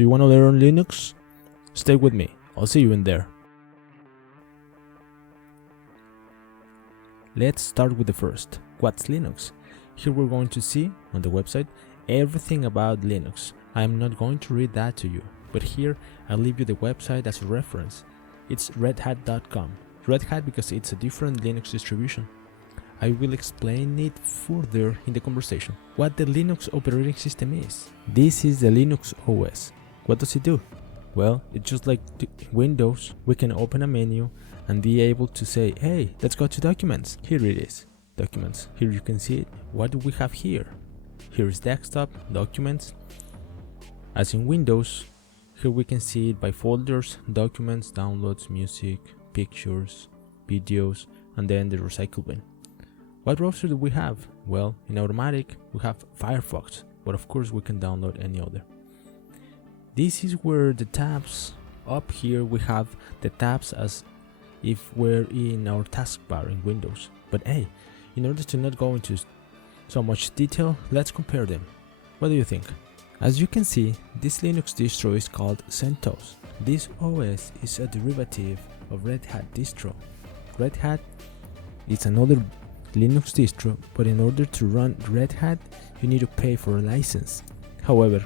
Do you want to learn Linux? Stay with me, I'll see you in there. Let's start with the first. What's Linux? Here we're going to see on the website everything about Linux. I'm not going to read that to you, but here I'll leave you the website as a reference. It's redhat.com. Red Hat because it's a different Linux distribution. I will explain it further in the conversation. What the Linux operating system is. This is the Linux OS. What does it do? Well, it's just like Windows. We can open a menu and be able to say, hey, let's go to documents. Here it is, documents. Here you can see it. What do we have here? Here is desktop, documents. As in Windows, here we can see it by folders, documents, downloads, music, pictures, videos, and then the recycle bin. What browser do we have? Well, in automatic, we have Firefox, but of course we can download any other. This is where the tabs, up here we have the tabs as if we're in our taskbar in Windows. But hey, in order to not go into so much detail, let's compare them. What do you think? As you can see, this Linux distro is called CentOS. This OS is a derivative of Red Hat distro. Red Hat is another Linux distro, but in order to run Red Hat, you need to pay for a license. However,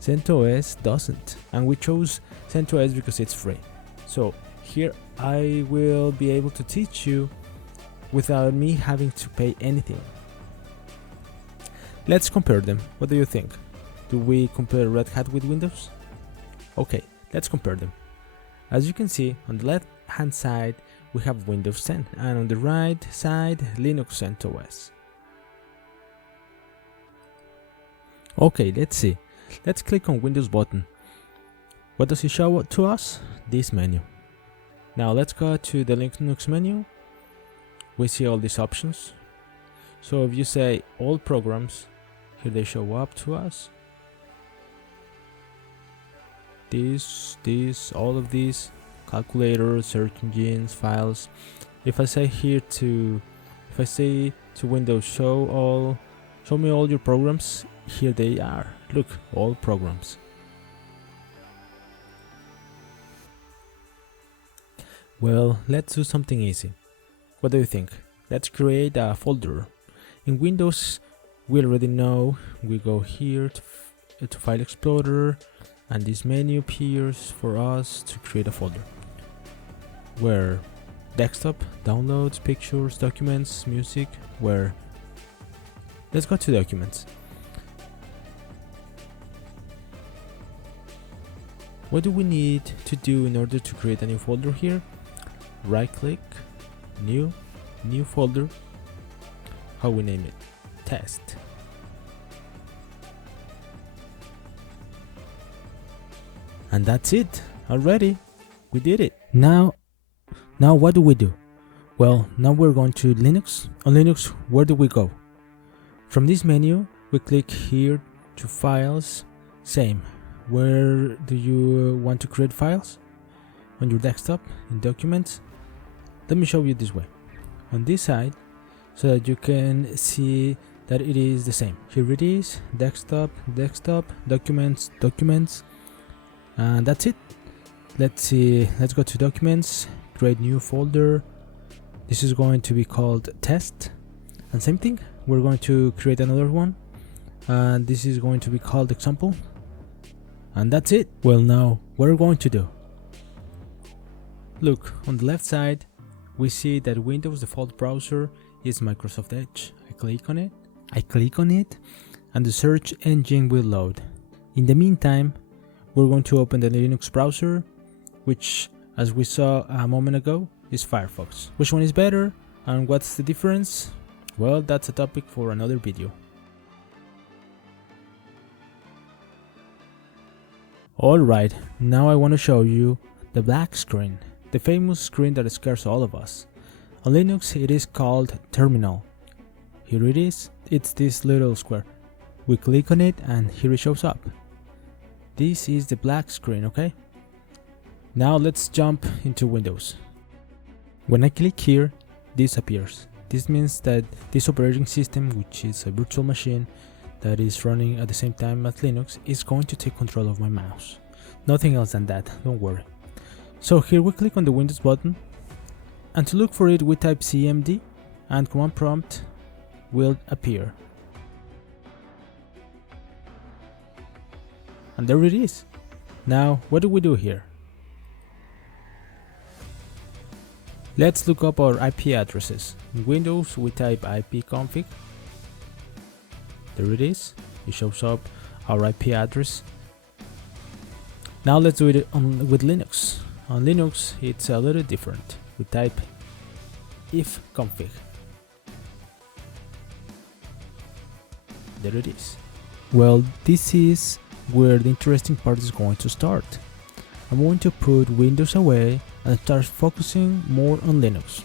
CentOS doesn't, and we chose CentOS because it's free. So here I will be able to teach you without me having to pay anything. Let's compare them. What do you think? Do we compare Red Hat with Windows? Okay, let's compare them. As you can see, on the left hand side we have Windows 10, and on the right side Linux CentOS. Okay, let's see. Let's click on Windows button. What does it show to us? This menu. Now let's go to the Linux menu. We see all these options. So if you say all programs, here they show up to us. All of these, calculators, search engines, files. If I say to Windows, show me all your programs, here they are. Look, all programs. Well, let's do something easy. What do you think? Let's create a folder. In Windows, we already know, we go here to File Explorer, and this menu appears for us to create a folder where desktop, downloads, pictures, documents, music, let's go to documents. What do we need to do in order to create a new folder here? Right click, new folder. How we name it? Test. And that's it. Already, we did it. Now what do we do? Well, now we're going to Linux. On Linux, where do we go? From this menu, we click here to files. Same. Where do you want to create files? On your desktop, in documents. Let me show you this way. On this side, so that you can see that it is the same. Here it is, desktop, documents, and that's it. Let's go to documents, create new folder. This is going to be called test, and same thing, we're going to create another one, and this is going to be called example, and that's it. Well, now what are we going to do? Look, on the left side we see that Windows default browser is Microsoft Edge. I click on it, and the search engine will load. In the meantime, we're going to open the Linux browser, which, as we saw a moment ago, is Firefox. Which one is better and what's the difference? Well, that's a topic for another video. Alright, now I want to show you the black screen, the famous screen that scares all of us. On Linux it is called terminal. Here it is, it's this little square. We click on it and here it shows up. This is the black screen, okay? Now let's jump into Windows. When I click here, this appears. This means that this operating system, which is a virtual machine that is running at the same time as Linux is going to take control of my mouse. Nothing else than that, don't worry. So here we click on the Windows button, and to look for it we type cmd and command prompt will appear. And there it is. Now what do we do here? Let's look up our IP addresses. In Windows we type ipconfig. There it is. It shows up our IP address. Now let's do it with Linux. On Linux it's a little different. We type ifconfig. There it is. Well, this is where the interesting part is going to start. I'm going to put Windows away and start focusing more on Linux.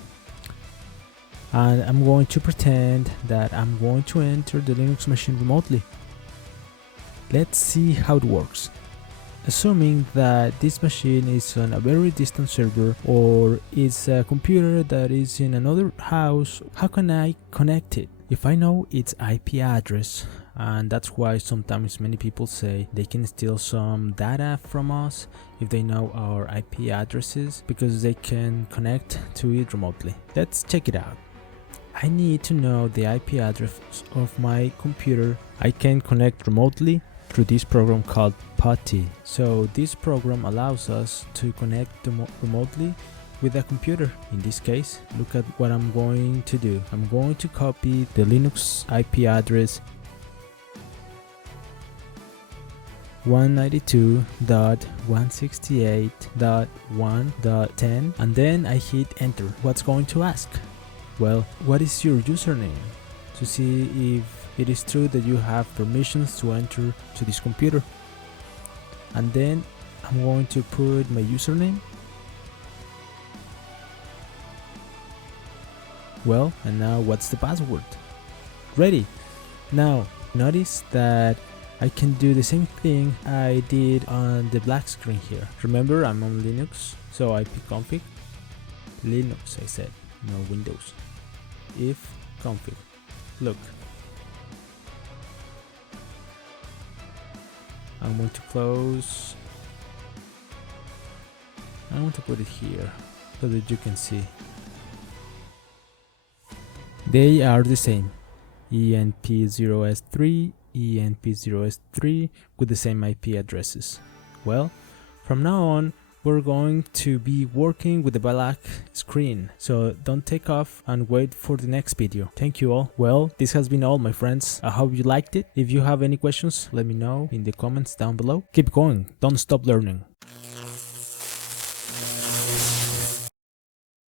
And I'm going to pretend that I'm going to enter the Linux machine remotely. Let's see how it works. Assuming that this machine is on a very distant server or is a computer that is in another house, how can I connect it? If I know its IP address, and that's why sometimes many people say they can steal some data from us if they know our IP addresses, because they can connect to it remotely. Let's check it out. I need to know the IP address of my computer. I can connect remotely through this program called PuTTY. So this program allows us to connect remotely with a computer. In this case, look at what I'm going to do. I'm going to copy the Linux IP address 192.168.1.10 and then I hit enter. What's going to ask? Well, what is your username? To see if it is true that you have permissions to enter to this computer. And then I'm going to put my username. Well, and now what's the password? Ready. Now notice that I can do the same thing I did on the black screen here. Remember, I'm on Linux, so ipconfig Linux, I said, no Windows. Ifconfig. Look, I'm going to close. I want to put it here so that you can see. They are the same. ENP0S3, ENP0S3 with the same IP addresses. Well, from now on we're going to be working with the black screen, so don't take off and wait for the next video. Thank you all. Well, this has been all, my friends. I hope you liked it. If you have any questions, let me know in the comments down below. Keep going, don't stop learning.